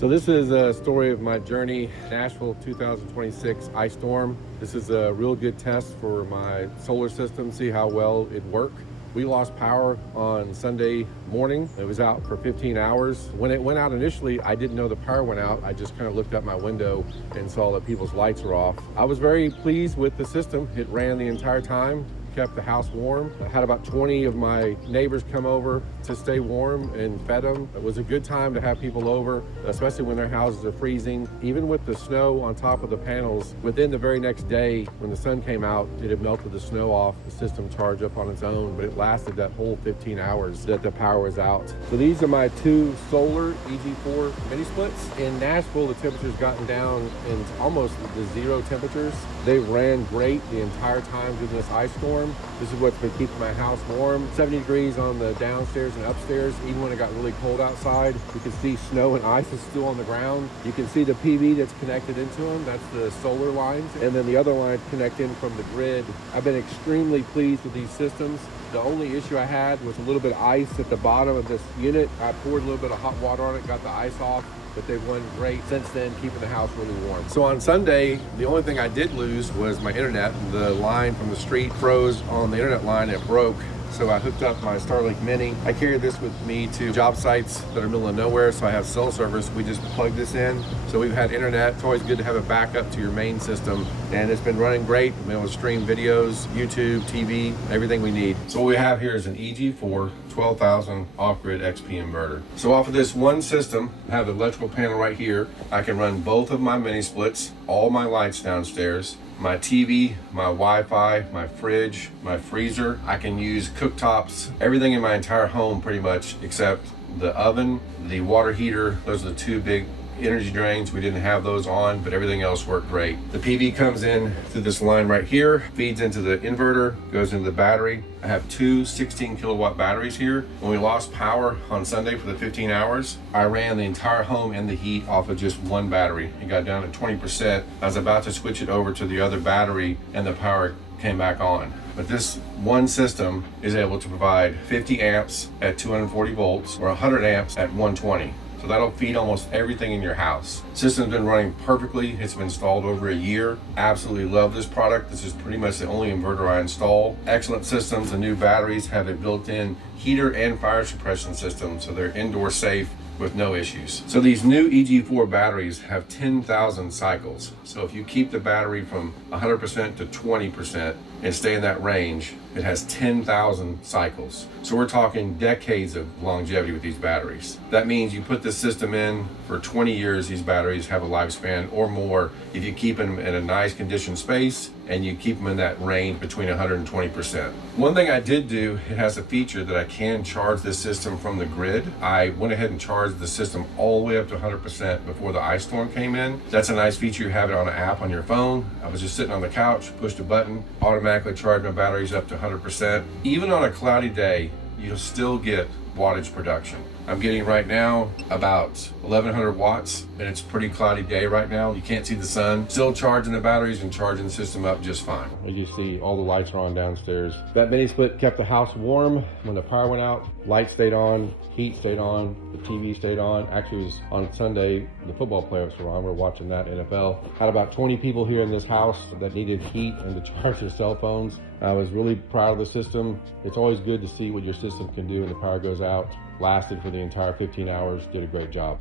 So this is a story of my journey, Nashville 2026 ice storm. This is a real good test for my solar system, see how well it worked. We lost power on Sunday morning. It was out for 15 hours. When it went out initially, I didn't know the power went out. I just kind of looked out my window and saw that people's lights were off. I was very pleased with the system. It ran the entire time, kept the house warm. I had about 20 of my neighbors come over to stay warm and fed them. It was a good time to have people over, especially when their houses are freezing. Even with the snow on top of the panels, within the very next day, when the sun came out, it had melted the snow off. The system charged up on its own, but it lasted that whole 15 hours that the power was out. So these are my two solar EG4 mini splits. In Nashville, the temperature's gotten down in almost the zero temperatures. They ran great the entire time during this ice storm. This is what's been keeping my house warm. 70 degrees on the downstairs and upstairs. Even when it got really cold outside, you can see snow and ice is still on the ground. You can see the PV that's connected into them. That's the solar lines. And then the other lines connect in from the grid. I've been extremely pleased with these systems. The only issue I had was a little bit of ice at the bottom of this unit. I poured a little bit of hot water on it, got the ice off, but they've run great since then, keeping the house really warm. So on Sunday, the only thing I did lose was my internet. The line from the street froze on the internet line, it broke. So I hooked up my Starlink Mini. I carry this with me to job sites that are middle of nowhere, so I have cell service. We just plug this in. So we've had internet. It's always good to have a backup to your main system. And it's been running great. We've been able to stream videos, YouTube, TV, everything we need. So what we have here is an EG4 12,000 off-grid XP inverter. So off of this one system, I have the electrical panel right here. I can run both of my mini splits, all my lights downstairs, my TV, my Wi-Fi, my fridge, my freezer. I can use cooktops, everything in my entire home pretty much, except the oven, the water heater. Those are the two big energy drains. We didn't have those on, but everything else worked great. The PV comes in through this line right here, feeds into the inverter, goes into the battery. I have two 16 kilowatt batteries here. When we lost power on Sunday for the 15 hours, I ran the entire home and the heat off of just one battery. It got down to 20%. I was about to switch it over to the other battery and the power came back on. But this one system is able to provide 50 amps at 240 volts or 100 amps at 120. So that'll feed almost everything in your house. System's been running perfectly. It's been installed over a year. Absolutely love this product. This is pretty much the only inverter I install. Excellent systems. The new batteries have a built-in heater and fire suppression system, so they're indoor safe with no issues. So these new EG4 batteries have 10,000 cycles. So if you keep the battery from 100% to 20% and stay in that range, it has 10,000 cycles. So we're talking decades of longevity with these batteries. That means you put this system in for 20 years, these batteries have a lifespan or more if you keep them in a nice conditioned space and you keep them in that range between 100 and 20%. One thing I did do, it has a feature that I can charge this system from the grid. I went ahead and charged the system all the way up to 100% before the ice storm came in. That's a nice feature. You have it on an app on your phone. I was just sitting on the couch, pushed a button, automatically charged my batteries up to 100%. Even on a cloudy day, you'll still get wattage production. I'm getting right now about 1100 watts, and it's a pretty cloudy day right now. You can't see the sun. Still charging the batteries and charging the system up just fine. As you see, all the lights are on downstairs. That mini split kept the house warm. When the power went out, lights stayed on, heat stayed on, the TV stayed on. Actually, it was on Sunday, the football playoffs were on. We're watching that NFL. Had about 20 people here in this house that needed heat and to charge their cell phones. I was really proud of the system. It's always good to see what your system can do when the power goes out. Lasted for the entire 15 hours, did a great job.